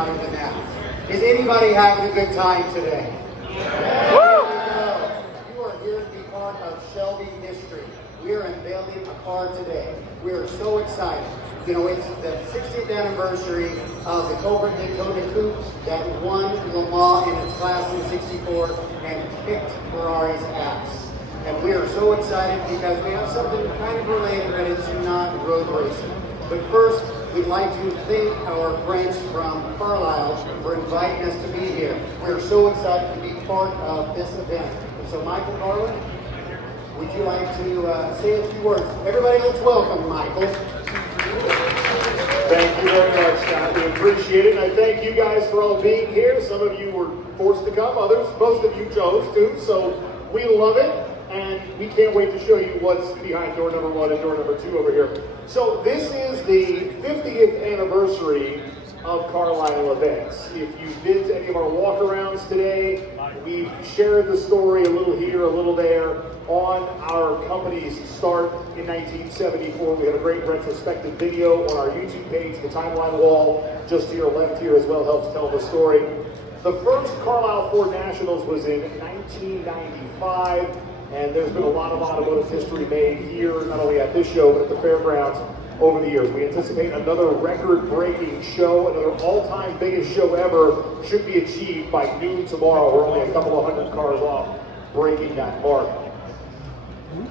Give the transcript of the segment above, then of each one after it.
Than that. Is anybody having a good time today? Yeah. You are here to be part of Shelby history. We are unveiling a car today. We are so excited. You know, it's the 60th anniversary of the Cobra Daytona Coupe that won Le Mans in its class in '64 and kicked Ferrari's ass. And we are so excited because we have something kind of related, but it's not road racing. But first, we'd like to thank our friends from Carlisle for inviting us to be here. We're so excited to be part of this event. And so, Michael Carlin, would you like to say a few words? Everybody, let's welcome Michael. Thank you very much, Scott. We appreciate it. And I thank you guys for all being here. Some of you were forced to come, others, most of you chose to. So we love it. And we can't wait to show you what's behind door number 1 and door number 2 over here. So this is the 50th anniversary of Carlisle events. If you've been to any of our walk-arounds today, we've shared the story a little here, a little there on our company's start in 1974. We have a great retrospective video on our YouTube page. The timeline wall just to your left here as well helps tell the story. The first Carlisle Ford Nationals was in 1995. And there's been a lot of automotive history made here, not only at this show, but at the fairgrounds over the years. We anticipate another record-breaking show, another all-time biggest show ever should be achieved by noon tomorrow. We're only a couple of hundred cars off breaking that mark.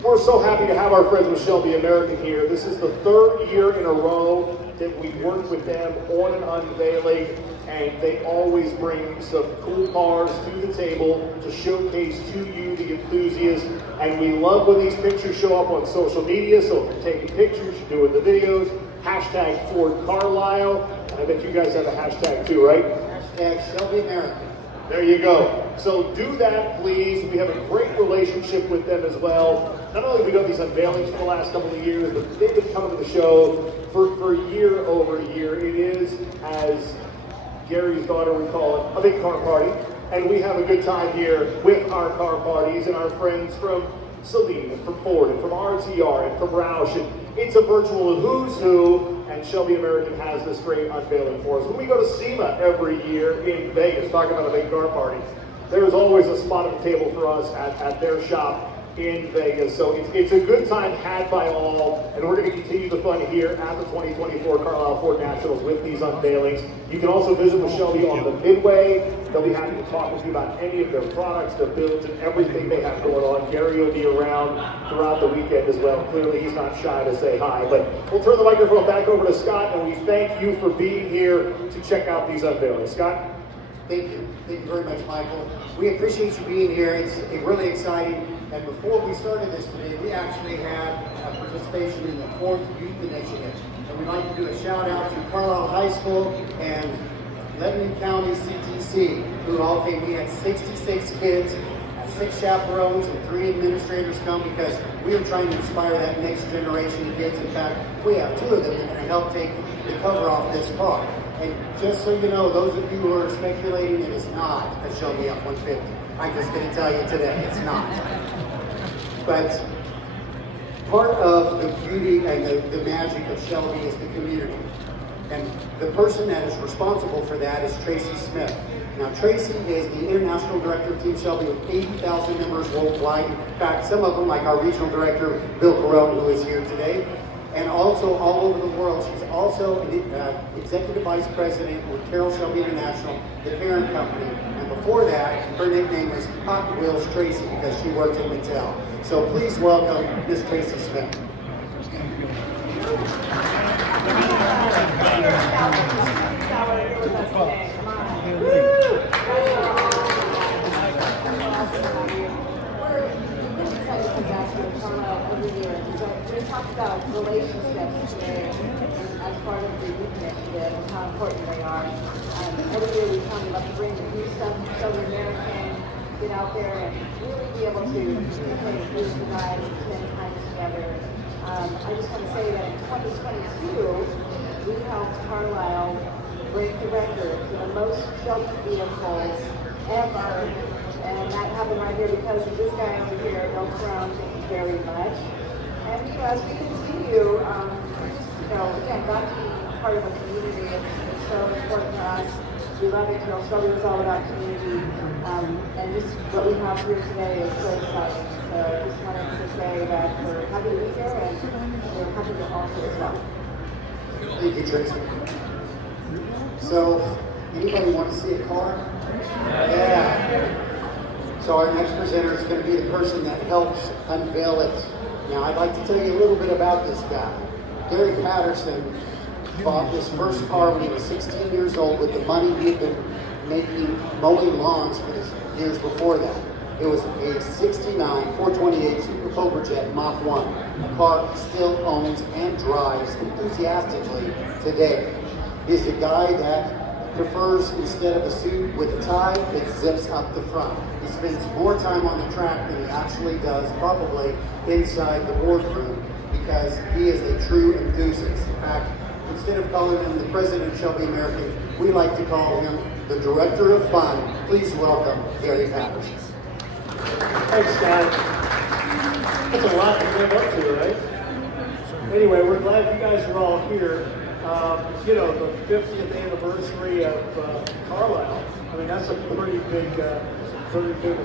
We're so happy to have our friends with Shelby American here. This is the 3rd year in a row that we've worked with them on an unveiling, and they always bring some cool cars to the table to showcase to you, the enthusiasts. And we love when these pictures show up on social media, so if you're taking pictures, you're doing the videos, hashtag Ford Carlisle. I bet you guys have a hashtag too, right? Hashtag Shelby American. There you go. So do that, please. We have a great relationship with them as well. Not only have we done these unveilings for the last couple of years, but they've been coming to the show for year over year. It is, as Gary's daughter would call it, a big car party. And we have a good time here with our car parties and our friends from Celine and from Ford and from RTR and from Roush. And it's a virtual who's who, and Shelby American has this great unveiling for us. When we go to SEMA every year in Vegas, talking about a big car party, there's always a spot at the table for us at their shop in Vegas. So it's a good time had by all, and we're going to continue the fun here at the 2024 Carlisle Ford Nationals with these unveilings. You can also visit with Shelby on the Midway. They'll be happy to talk with you about any of their products, their builds, and everything they have going on. Gary will be around throughout the weekend as well. Clearly, he's not shy to say hi. But we'll turn the microphone back over to Scott, and we thank you for being here to check out these unveilings. Scott? Thank you. Thank you very much, Michael. We appreciate you being here. It's really exciting. And before we started this today, we actually had a participation in the 4th Youth Initiative. And we'd like to do a shout out to Carlisle High School and Lebanon County CTC, who all came. We had 66 kids, 6 chaperones, and 3 administrators come because we are trying to inspire that next generation of kids. In fact, we have 2 of them that are going to help take the cover off this car. And just so you know, those of you who are speculating, it is not a Shelby F-150. I'm just going to tell you today, it's not. But part of the beauty and the magic of Shelby is the community. And the person that is responsible for that is Tracy Smith. Now, Tracy is the International Director of Team Shelby with 80,000 members worldwide. In fact, some of them, like our Regional Director, Bill Carone, who is here today, and also all over the world. She's also an Executive Vice President with Carroll Shelby International, the parent company. And before that, her nickname was Hot Wheels Tracy because she worked in Mattel. So please welcome Miss Tracy Smith. We talked about relationships today as part of the youth initiative and how important they are. Every year we come, we love to bring the new stuff, show the American, get out there and really be able to communicate with you guys and spend time together. I just want to say that in 2022, we helped Carlisle break the record for the most Shelby vehicles ever. And that happened right here because of this guy over here, Bill Carone. Thank you very much. And as we continue, just, again, got to be part of a community. It's so important to us. We love it. Shelby was all about community. And just what we have here today is so exciting. So I just wanted to say that we're happy to be here and we're happy to offer as well. Thank you, Tracy. So, anybody want to see a car? Yeah. So our next presenter is going to be the person that helps unveil it. Now, I'd like to tell you a little bit about this guy. Gary Patterson bought his first car when he was 16 years old with the money he had been making mowing lawns for the years before that. It was a 69 428 Super Cobra Jet Mach 1, a car he still owns and drives enthusiastically today. He's the guy that prefers, instead of a suit with a tie, it zips up the front. He spends more time on the track than he actually does probably inside the boardroom because he is a true enthusiast. In fact, instead of calling him the president of Shelby American, we like to call him the director of fun. Please welcome Gary Patterson. Thanks, Scott. That's a lot to live up to, right? Anyway, we're glad you guys are all here. You know, the 50th anniversary of Carlisle. I mean, that's a pretty big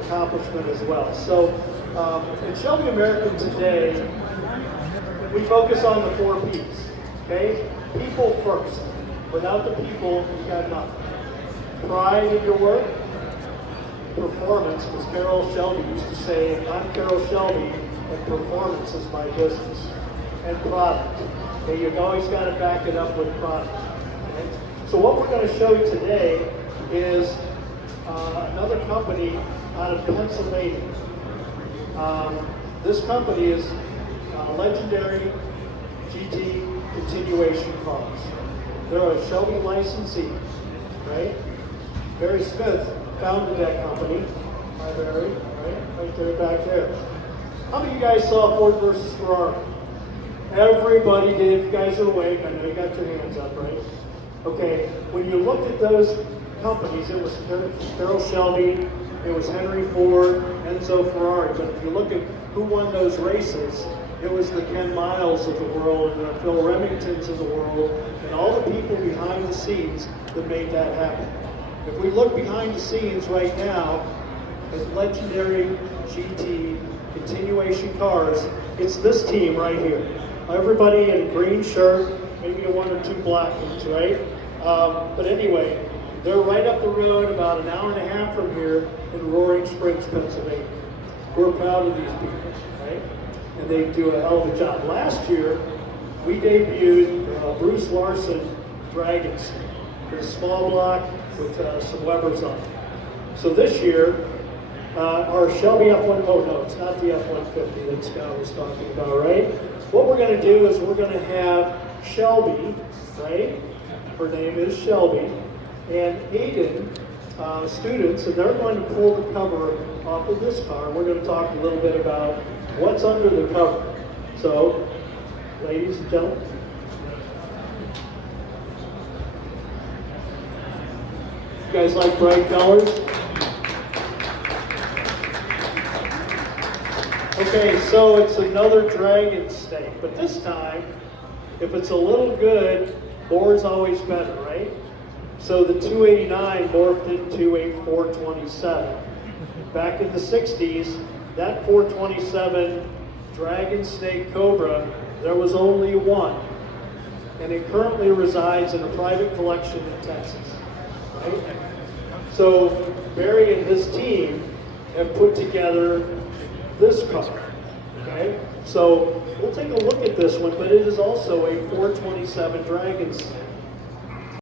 accomplishment as well. So, in Shelby American today, we focus on the 4 P's. Okay, people first. Without the people, you got nothing. Pride in your work. Performance, as Carol Shelby used to say, I'm Carol Shelby, and performance is my business. And product. Okay, you've always got to back it up with product. Okay? So what we're going to show you today is another company out of Pennsylvania. This company is Legendary GT Continuation Cars. They're a Shelby licensee, right? Barry Smith founded that company. Hi, Barry. Right there, back there. How many of you guys saw Ford versus Ferrari? Everybody did. You guys are awake. I know you got your hands up, right? Okay. When you looked at those companies, it was Carroll Shelby, it was Henry Ford, Enzo Ferrari. But if you look at who won those races, it was the Ken Miles of the world and the Phil Remingtons of the world and all the people behind the scenes that made that happen. If we look behind the scenes right now at Legendary GT Continuation Cars, it's this team right here. Everybody in a green shirt, maybe 1 or 2 black ones, right? But anyway, they're right up the road about an hour and a half from here in Roaring Springs, Pennsylvania. We're proud of these people, right? And they do a hell of a job. Last year, we debuted Bruce Larson Dragons, a small block with some Webers on it. So this year, our Shelby F1, oh no, it's not the F-150 that Scott was talking about, right? What we're going to do is we're going to have Shelby, right? Her name is Shelby, and Aiden students, and they're going to pull the cover off of this car. We're going to talk a little bit about what's under the cover. So, ladies and gentlemen. You guys like bright colors? Okay, so it's another dragon snake, but this time, if it's a little good, more is always better, right? So the 289 morphed into a 427. Back in the 60s, that 427 Dragon Snake Cobra, there was only one. And it currently resides in a private collection in Texas. Right? So Barry and his team have put together this car. Okay? So we'll take a look at this one, but it is also a 427 Dragon Snake.